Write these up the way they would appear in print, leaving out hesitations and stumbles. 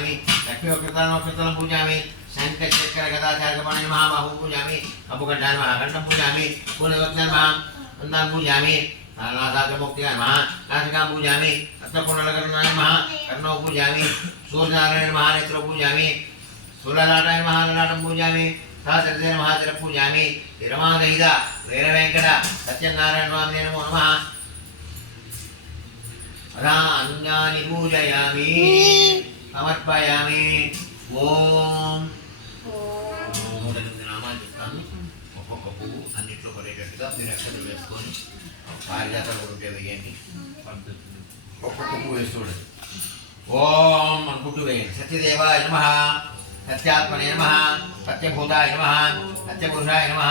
पूजयामि लक्ष्मीकृतान् पूजयामि शङ्खचक्रगदाचार्यपाणि नमः बाहु पूजयामि अपुकण्ठान् नमः कण्ठं पूजयामि पूर्णवत्नान् नमः वन्दान् पूजयामि नासाग्रमुक्तिकान् नमः नासिकां पूजयामि रत्नपूर्णलकर्णाय नमः कर्णौ पूजयामि सूर्यनारायण नमः नेत्रौ पूजयामि सूर्यलाटाय नमः ललाटं पूजयामि सहस्रते नमः जलं पूजयामि रमादहित वीरवेङ्कट सत्यनारायण स्वामिने नमो नमः अदा अन्यानि पूजयामि समर्पयामि ఓం నామాలు చెప్తాను ఒక్కొక్క పువ్వు అన్నింటిలో పడేటట్టుగా మీరు అక్షరాలు వేసుకొని పారిజాతాలు ఉంటే వేయండి ఒక్కొక్క పువ్వు వేస్తూడండి ఓం అనుకుంటూ వేయండి సత్యదేవాయ నమః సత్యాత్మనే నమః సత్యభూతాయ నమః సత్యపురుషాయ నమః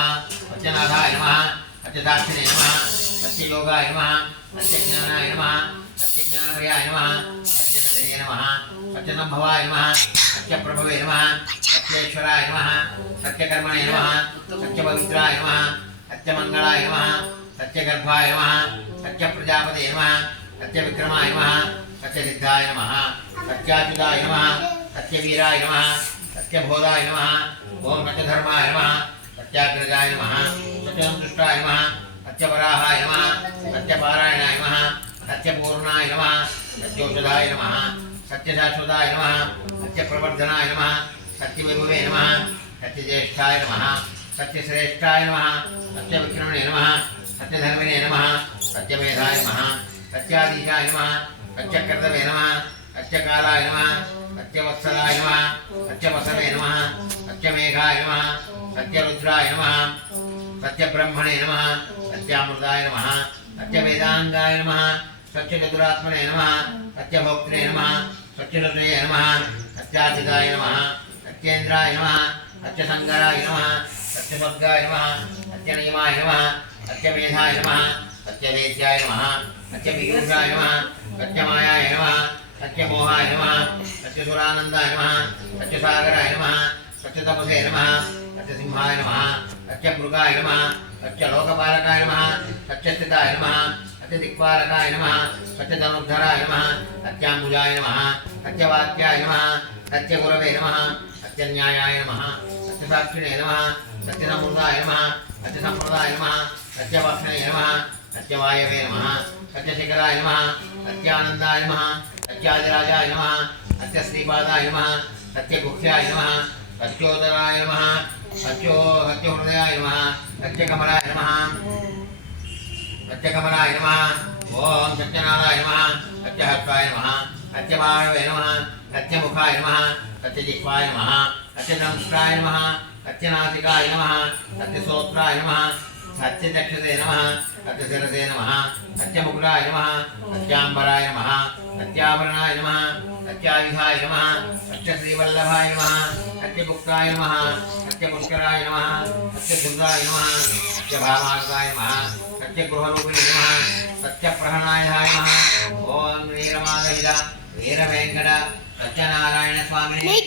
సత్యనాథాయ నమః సత్యదాక్షిణే నమః సత్యయోగాయ నమః సత్యజ్ఞానాయ నమః సత్యజ్ఞానప్రియాయ నమః సత్యనదయ నమః सत्यसंभवाय नमः सत्यप्रभवे नमः सत्येश्वराय नमः सत्यकर्मणे नमः सत्यपवित्राय नमः सत्यमङ्गलाय नमः सत्यगर्भाय नमः सत्यप्रजापते नमः सत्यविक्रमाय नमः सत्यसिद्धाय नमः सत्याच्युताय नमः सत्यवीराय नमः सत्यबोधाय नमः ओम सत्यधर्माय नमः सत्याग्रजाय नमः सत्यसंतुष्टाय नमः सत्यवराहाय नमः सत्यपारायणाय नमः सत्यपूर्णाय नमः सत्योषधाय नमः सत्यशाश्वताय नमः सत्यप्रवर्धनाय नमः सत्यविभवे नमः सत्यज्येष्ठाय नमः सत्यश्रेष्ठाय नमः सत्यविक्रमणे नमः सत्यधर्मिणे नमः सत्यमेधाय नमः सत्याधीशाय नमः सत्यकर्तवे नमः सत्यकालाय नमः सत्यवत्सलाय नमः सत्यवसवे नमः सत्यमेघाय नमः सत्यरुद्राय नमः सत्यब्रह्मणे नमः सत्यामृताय नमः सत्यवेदाङ्गाय नमः सत्यचतुरात्मने नमः सत्यभोक्त्रे नमः सत्यहृदये नमः सत्याचिताय नमः सत्येन्द्राय नमः सत्यशङ्कराय नमः सत्यस्वर्गाय नमः सत्यनियमाय नमः सत्यमेधाय नमः सत्यवेद्याय नमः सत्यपीयूषाय नमः सत्यमायाय नमः सत्यमोहाय नमः सत्यसुरानन्दाय नमः सत्यसागराय नमः सत्यतपसे नमः सत्यसिंहाय नमः सत्यमृगाय नमः सत्यलोकपालकाय नमः सत्यस्थिताय नमः सत्यदिक्पालकाय नमः सत्यधनुर्धराय नमः सत्याम्बुजाय नमः सत्यवाक्याय नमः सत्यगुरवे नमः सत्यन्यायाय नमः सत्यसाक्षिणे नमः सत्यसमृद्धाय नमः सत्यसम्प्रदाय नमः सत्यवक्षणे नमः सत्यवायवे नमः सत्यशिखराय नमः सत्यानन्दाय नमः सत्यादिराजाय नमः सत्यश्रीपादाय नमः सत्यगुह्याय नमः सत्योदराय नमः सत्यहृदयाय नमः सत्यकमलाय नमः सत्यकमलाय नमः ओम सत्यनाराय नमः सत्यहस्ताय नमः सत्यमाणवे नमः सत्यमुखाय नमः सत्यजिह्वाय नमः सत्यदंष्ट्राय नमः सत्यनासिकाय नमः सत्यश्रोत्राय नमः सत्यचक्षुषे नमः सत्यशिरसे नमः सत्यमुकुराय नमः सत्याम्बराय नमः सत्याभरणाय नमः सत्यायुधाय नमः सत्यश्रीवल्लभाय नमः सत्यगुप्ताय नमः सत्यपुष्कराय नमः सत्यधुर्गाय नमः सत्यभामार्गाय नमः सत्यगृहरूपिणे नमः सत्यप्रहणायाय नमः ओम वीरमादहित वीरवेङ्कट सत्यनारायण स्वामिने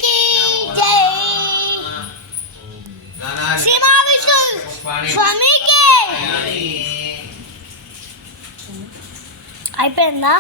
అయిపోయిందా?